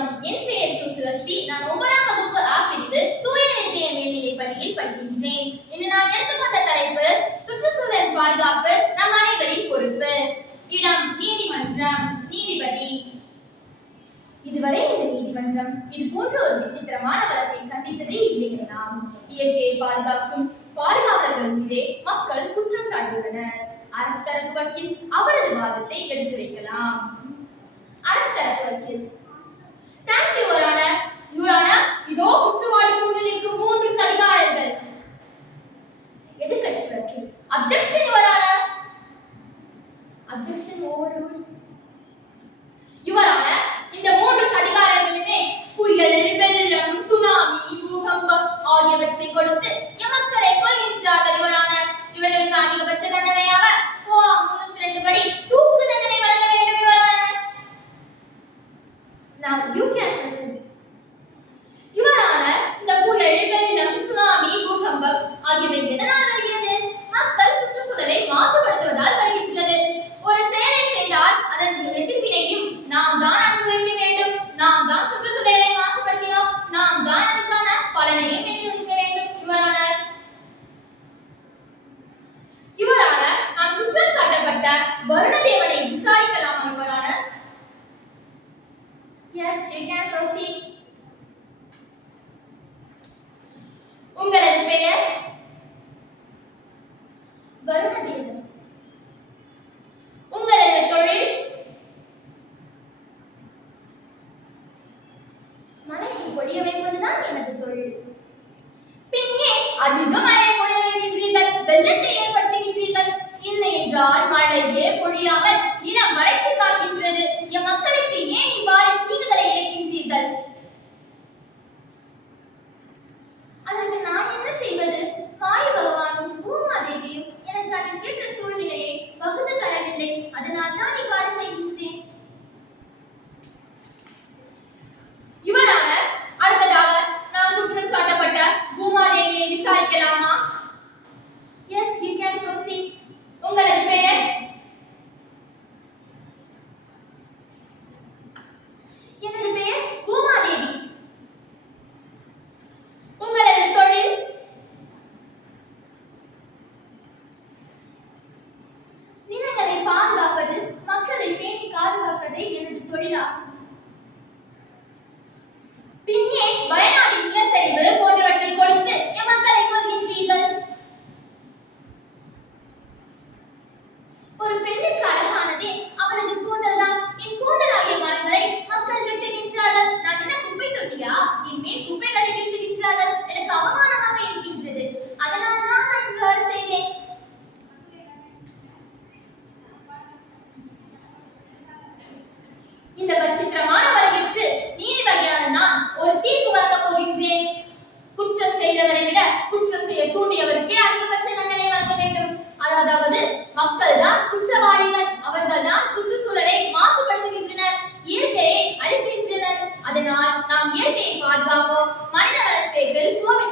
வணக்கம். என் பெயர் சுசுலஸ்ரீ. நான் ஒன்பதாம் வகுப்பு ஆ பிரிவு தூய இருதய மேல்நிலைப் பள்ளியில் படிக்கின்றேன். இன்று நான் எடுத்துக்கொண்ட தலைப்பு சுற்றுச்சூழல் பாதுகாப்பு நம் அனைவரின் பொறுப்பு. இடம் நீதிமன்றம் நீதிபதி. இதுவரை இந்த நீதிமன்றம் இது போன்ற ஒரு விசித்திரமான வழக்கை சந்தித்ததே இல்லை எனலாம். இயற்கையை பாதுகாக்கும் பாதுகாவலர்கள் மீதே மக்கள் குற்றம் சாட்டியுள்ளனர். அரசு தரப்பு வக்கீல் அவரது வாதத்தை எடுத்துரைக்கலாம். அரசு தரப்பு வக்கீல் தேங்க் யூ யுவர் யுவர் இதோ குற்றவாளி கூண்டில் இருக்கும் மூன்று சதிகாரர்கள் எதிர்க்கட்சி வக்கீல் objection your objection over your இந்த மூன்று சதிகாரங்களுமே புயல் வெள்ளம் சுனாமி பூகம்பம் ஆகியவற்றை கொடுத்து எமக்களை கொள்கின்றார்கள் இவரான இவர்களுக்கு அதிகபட்ச தண்டனையாக முன்னூத்தி ரெண்டு படி தூக்கு தண்டனை வழங்க வேண்டும் இவரான Now you can present. இவரான இந்த புயல் வெள்ளம் சுனாமி பூகம்பம் ஆகியவை எதனால் வருகிறது மக்கள் சுற்றுச்சூழலை மாசுபடுத்துவதால் வருகின்றது ஒரு செயலை செய்தால் அதன் எதிர்வினையும் நாம் தான் அனுபவிக்க வேண்டும் நாம் தான் சுற்றுச்சூழலை மாசுபடுத்தினோம் நாம் தான் அதற்கான பலனையும் எதிர்கொள்ள வேண்டும் யுவரான யுவரான நான் குற்றம் சாட்டப்பட்ட வருணதேவனை விசாரிக்கலாமா your honour yes you can proceed உங்களது பெயர்? வருணதேவன். உங்களது தொழில்? மலையை பொழிய வைப்பதுதான் எனது தொழில். பின்னே அதிகமாக என்றால் மழையே பொழியாமல் நிலம் வறட்சி காக்கின்றது. என் மக்களுக்கு ஏன் இவ்வாறு தீங்குகளை இழைக்கின்றீர்கள்? அதற்கு நான் என்ன செய்வது? வாயு பகவானும் பூமாதேவியும் எனக்கு அதற்கேற்ற சூழ்நிலையை வகுத்து தரவில்லை. அதனால் தான் இவ்வாறு செய்கின்றேன் இவரான அடுத்ததாக நான் குற்றம் சாட்டப்பட்ட பூமாதேவியை விசாரிக்கலாமா எஸ் யூ கேன் ப்ரோசீட் உங்களது பெயர் எனது பெயர் பூமாதேவி உங்களது தொழில் நிலங்களை பாதுகாப்பது மக்களை பேணி பாதுகாப்பதே எனது தொழிலாகும் பின்னே வயநாடு நிலச்சரிவு அதாவது மக்கள் தான் குற்றவாளிகள் அவர்கள் தான் சுற்றுச்சூழலை மாசுபடுத்துகின்றனர் இயற்கையை அழிக்கின்றனர். அதனால் நாம் இயற்கையை பாதுகாப்போம். மனித வளத்தை பெருக்குவோம்